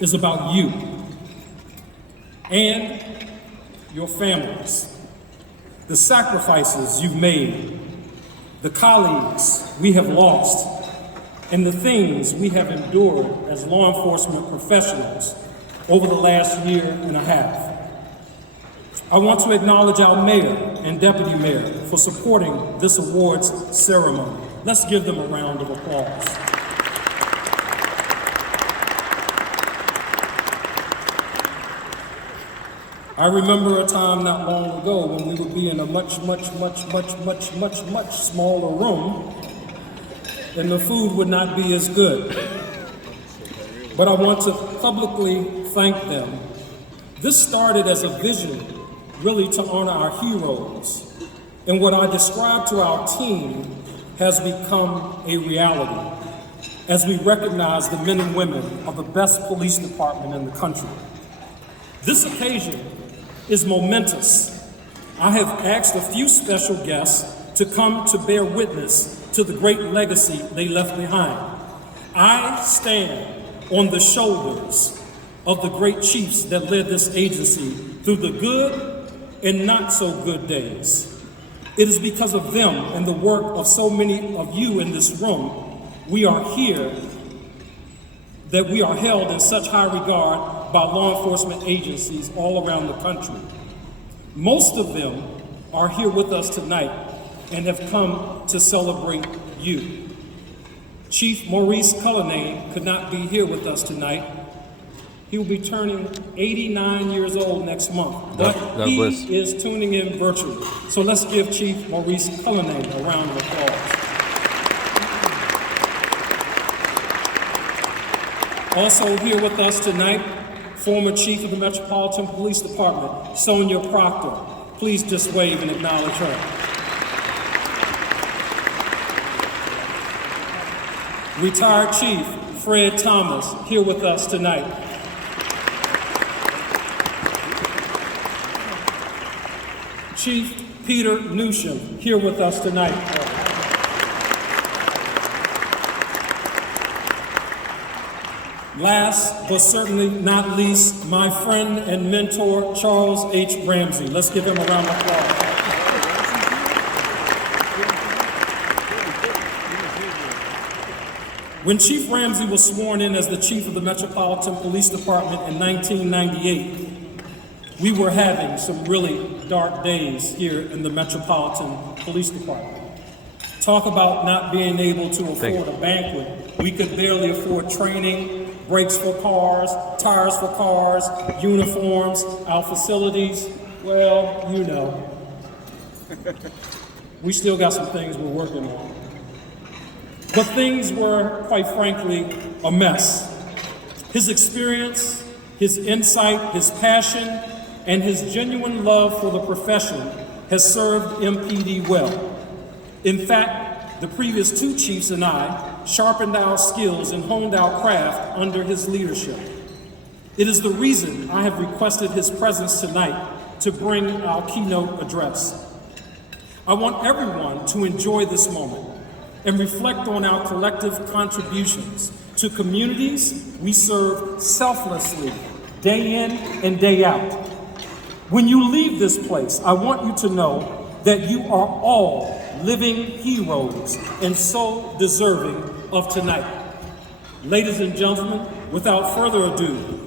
is about you and your families, the sacrifices you've made, the colleagues we have lost, and the things we have endured as law enforcement professionals over the last year and a half. I want to acknowledge our mayor and deputy mayor for supporting this awards ceremony. Let's give them a round of applause. I remember a time not long ago when we would be in a much smaller room and the food would not be as good. But I want to publicly thank them. This started as a vision really to honor our heroes. And what I described to our team has become a reality as we recognize the men and women of the best police department in the country. This occasion is momentous. I have asked a few special guests to come to bear witness to the great legacy they left behind. I stand on the shoulders of the great chiefs that led this agency through the good and not so good days. It is because of them and the work of so many of you in this room, we are here, that we are held in such high regard by law enforcement agencies all around the country. Most of them are here with us tonight and have come to celebrate you. Chief Maurice Cullinane could not be here with us tonight. He will be turning 89 years old next month, but he is tuning in virtually. So let's give Chief Maurice Cullinane a round of applause. Also here with us tonight, former Chief of the Metropolitan Police Department, Sonia Proctor. Please just wave and acknowledge her. Retired Chief Fred Thomas, here with us tonight. Chief Peter Newsham, here with us tonight. Last, but certainly not least, my friend and mentor, Charles H. Ramsey. Let's give him a round of applause. When Chief Ramsey was sworn in as the chief of the Metropolitan Police Department in 1998, we were having some really dark days here in the Metropolitan Police Department. Talk about not being able to afford a banquet. We could barely afford training, brakes for cars, tires for cars, uniforms, our facilities. Well, you know. We still got some things we're working on. But things were, quite frankly, a mess. His experience, his insight, his passion, and his genuine love for the profession has served MPD well. In fact, the previous two chiefs and I sharpened our skills and honed our craft under his leadership. It is the reason I have requested his presence tonight to bring our keynote address. I want everyone to enjoy this moment and reflect on our collective contributions to communities we serve selflessly, day in and day out. When you leave this place, I want you to know that you are all living heroes and so deserving of tonight. Ladies and gentlemen, without further ado,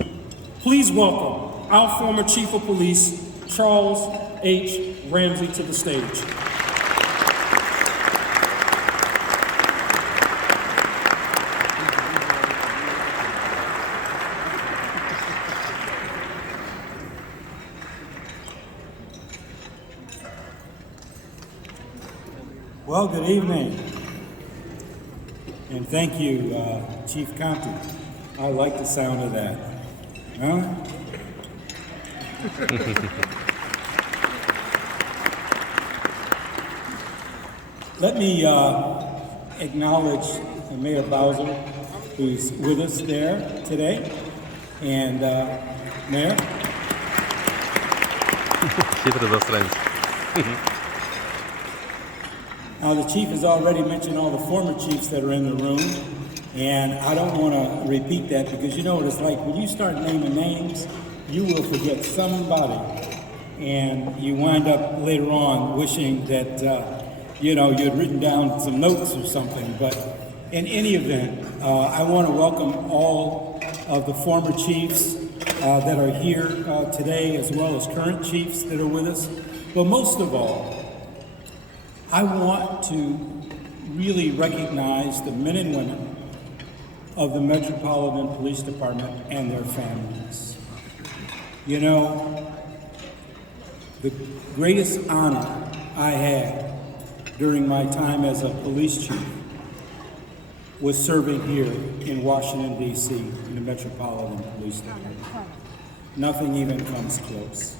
please welcome our former Chief of Police, Charles H. Ramsey, to the stage. Well, good evening, and thank you, Chief Compton. I like the sound of that. Huh? Let me acknowledge Mayor Bowser, who's with us there today, and Mayor. Now, the chief has already mentioned all the former chiefs that are in the room, And I don't want to repeat that because you know what it's like. When you start naming names, you will forget somebody. And you wind up later on wishing that, you had written down some notes or something. But in any event, I want to welcome all of the former chiefs that are here today, as well as current chiefs that are with us. But most of all, I want to really recognize the men and women of the Metropolitan Police Department and their families. You know, the greatest honor I had during my time as a police chief was serving here in Washington, D.C., in the Metropolitan Police Department. Nothing even comes close.